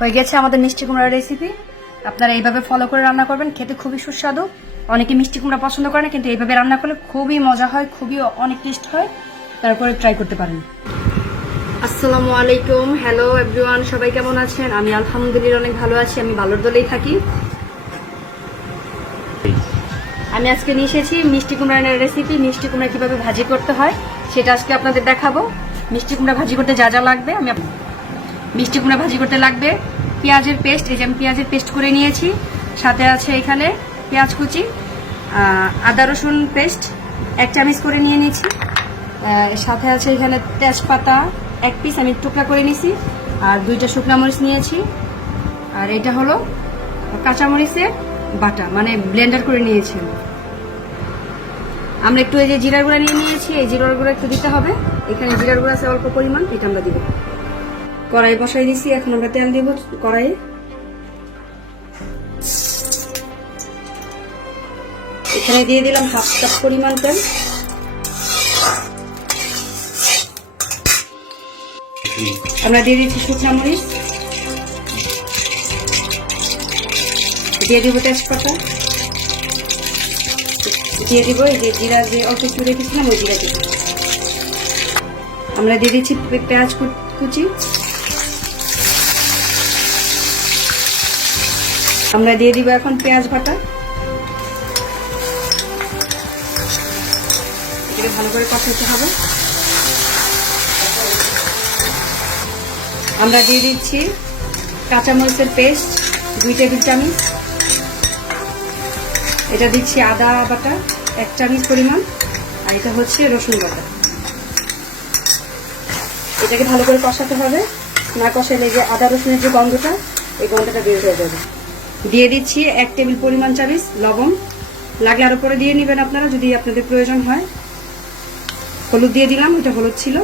হয়ে গেছে আমাদের মিষ্টি কুমড়ার রেসিপি। আপনারা এইভাবে ফলো করে রান্না করবেন, খেতে খুবই সুস্বাদু। অনেকে মিষ্টি কুমড়া পছন্দ করে না, কিন্তু এইভাবে রান্না করলে খুবই মজা হয়, খুবই অনেক টেস্ট হয়। তারপরে ট্রাই করতে পারেন। আসসালামু আলাইকুম, হ্যালো এভরিওয়ান, সবাই কেমন আছেন? আমি আলহামদুলিল্লাহ অনেক ভালো আছি। আমি ভালোর দলেই থাকি। আমি আজকে নিয়ে এসেছি মিষ্টি কুমড়ার রেসিপি। মিষ্টি কুমড়া কিভাবে ভাজি করতে হয় সেটা আজকে আপনাদের দেখাবো। মিষ্টি কুমড়া ভাজি করতে যা যা লাগবে, মিষ্টি কুমড়া ভাজি করতে লাগবে পেঁয়াজের পেস্ট। এই যে আমি পেঁয়াজের পেস্ট করে নিয়েছি। সাথে আছে এখানে পেঁয়াজ কুচি, আদা রসুন পেস্ট 1 চামচ করে নিয়ে নিয়েছি। সাথে আছে এখানে তেজপাতা 1 পিস আমি টুকরা করে নিয়েছি, আর 2টা শুকনা মরিচ নিয়েছি। আর এটা হলো কাঁচামরিচের বাটা, মানে ব্লেন্ডার করে নিয়েছি। আমরা একটু এই যে জিরার গুঁড়া নিয়ে নিয়েছি, এই জিরার গুঁড়া একটু দিতে হবে। এখানে জিরার গুঁড়া আছে অল্প পরিমাণ, এটা আমরা দিব। কড়াই বসাই দিছি, এখন আমরা তেল দিব কড়াইয়ে। এখানে দিয়ে দিলাম 1/2 কাপ পরিমাণ তেল। আমরা দিয়ে দিচ্ছি শুকনা মরিচ, দিয়ে দিব তেজপাতা, দিয়ে দিব এই যে জিরা যে অল্প একটু রেখেছিলাম ওই জিরা দিব। আমরা দিয়ে দিচ্ছি পেঁয়াজ কুচি, আমরা দিয়ে দিব এখন পেঁয়াজ বাটা। এটাকে ভালো করে কষাতে হবে। আমরা দিয়ে দিচ্ছি কাঁচামরিচের পেস্ট 2 টেবিল চামচ। এটা দিচ্ছি আদা বাটা 1 চামচ পরিমাণ, আর এটা হচ্ছে রসুন বাটা। এটাকে ভালো করে কষাতে হবে, না কষালে যে আদা রসুনের যে গন্ধটা, এই গন্ধটা বের হয়ে যাবে। দিয়ে দিচ্ছি 1 টেবিল পরিমাণ চামচ লবণ, লাগলে আরো পরে দিয়ে নেবেন আপনারা যদি আপনাদের প্রয়োজন হয়। হলুদ দিয়ে দিলাম, এটা হলুদ ছিল।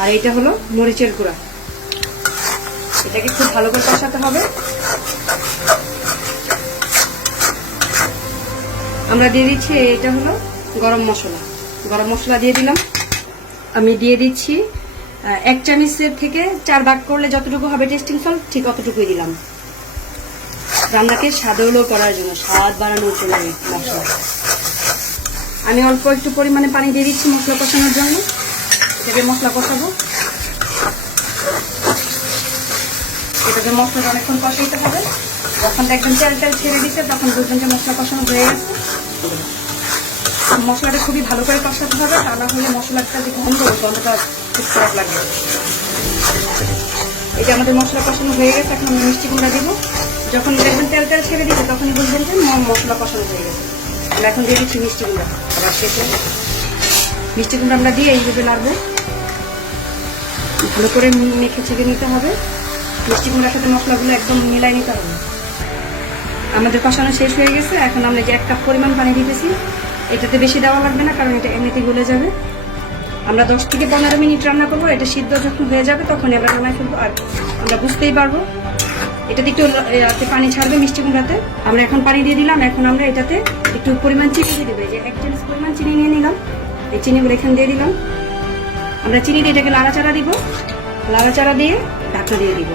আর এটা হলো মরিচের গুঁড়া। এটাকে খুব ভালো করে কষাতে হবে। আমরা দিয়ে দিচ্ছি এটা হলো গরম মশলা। গরম মশলা দিয়ে দিলাম। আমি দিয়ে দিচ্ছি 1 চামচের থেকে 4 ভাগ করলে যতটুকু হবে টেস্টিং সল্ট, ঠিক অতটুকুই দিলাম। রান্নাকে স্বাদও করার জন্য, স্বাদ বাড়ানোর জন্য মশলা। আমি অল্প একটু পরিমাণে পানি দিয়ে দিচ্ছি মশলা কষানোর জন্য। এটাকে মশলা কষাবো। এটাকে মশলাটা অনেকক্ষণ কষাইতে হবে। যখন দেখবেন তেল তেল ছেড়ে দিচ্ছে, তখন বুঝবেন যে মশলা কষানো হয়ে গেছে। মশলাটা খুবই ভালো করে কষাতে হবে, তা না হলে মশলাটা যে গন্ধটা খুব খারাপ লাগবে। এই যে আমাদের মশলা কষানো হয়ে গেছে, এখন আমরা মিষ্টি কুমড়া দিব। যখন দেখবেন তেল তেল ছেড়ে দিচ্ছে, তখনই বুঝবেন যে মশলা কষানো হয়ে গেছে। আমরা এখন দিয়ে দিচ্ছি মিষ্টি কুমড়া। আবার শেষে মিষ্টি কুমড়া আমরা দিয়ে এইভাবে নাড়বো। ভালো করে মেখে ছেড়ে নিতে হবে। মিষ্টি কুমড়ার সাথে মশলাগুলো একদম মিলাই নিতে হবে। আমাদের কষানো শেষ হয়ে গেছে। এখন আমরা যে 1 কাপ পরিমাণ পানি দিতেছি, এটাতে বেশি দেওয়া লাগবে না, কারণ এটা এমনিতে গলে যাবে। আমরা 10 থেকে 15 মিনিট রান্না করবো। এটা সিদ্ধ যখন হয়ে যাবে তখনই আমরা নামাই ফেলবো। আর আমরা বুঝতেই পারবো এটাতে একটু পানি ছাড়বে মিষ্টি কুমড়াতে। আমরা এখন পানি দিয়ে দিলাম। এখন আমরা এটাতে একটু পরিমাণ চিনি দিয়ে দেবো। যে 1 চামচ পরিমাণ চিনি নিয়ে নিলাম, এই চিনিগুলো এখানে দিয়ে দিলাম। আমরা চিনি দিয়ে এটাকে লাড়াচাড়া দিব। লাড়াচাড়া দিয়ে ঢাকনা দিয়ে দিব।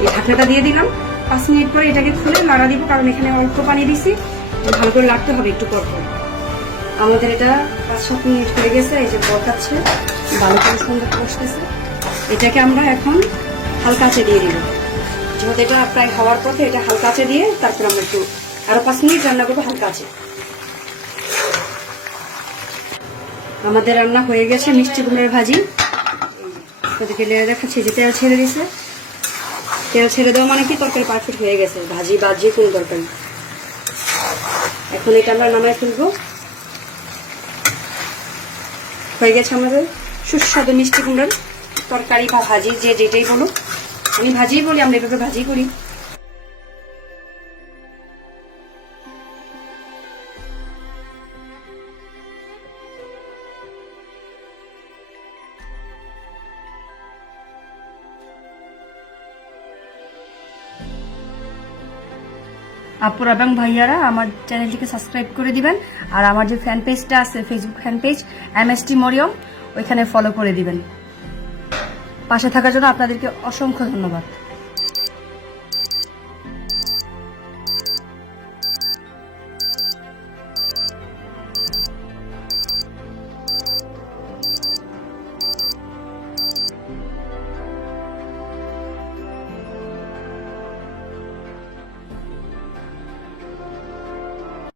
এই ঢাকনাটা দিয়ে দিলাম। 5 মিনিট পরে এটাকে খুলে নাড়া দিব, কারণ এখানে অল্প পানি দিছি, ভালো করে লাগতে হবে একটু পর পর। আমাদের এটা 5-7 মিনিট হয়ে গেছে। এই যে বলকাচ্ছে, ভালো করে সুন্দর বসতেছে। এটাকে আমরা এখন হালকা আঁচে দিয়ে দিব। যেহেতু এটা প্রায় হওয়ার পথে, এটা হালকা আঁচে দিয়ে তারপর আমরা একটু আরো 5 মিনিট রান্না করবো হালকা আঁচে। আমাদের রান্না হয়ে গেছে মিষ্টি কুমড়ার ভাজি। ওদিকে লেয়ার দেখাচ্ছি যে তেল ছেড়ে দিছে। তেল ছেড়ে দেওয়া মানে কি, তরকারি পারফেক্ট হয়ে গেছে, ভাজি বা যে কোনো তরকারি। এখন এটা আমরা নামাই ফেলবো। হয়ে গেছে আমাদের সুস্বাদু মিষ্টি কুমড়ার তরকারি বা ভাজি, যে যেটাই বলো। আমি ভাজিই বলি, আমরা এভাবে ভাজি করি। আপুরা এবং ভাইয়ারা আমার চ্যানেলটিকে সাবস্ক্রাইব করে দিবেন। আর আমার যে ফ্যান পেজটা আছে, Facebook fan page MST Mariam, ওইখানে ফলো করে দিবেন। পাশে থাকার জন্য আপনাদেরকে অসংখ্য ধন্যবাদ।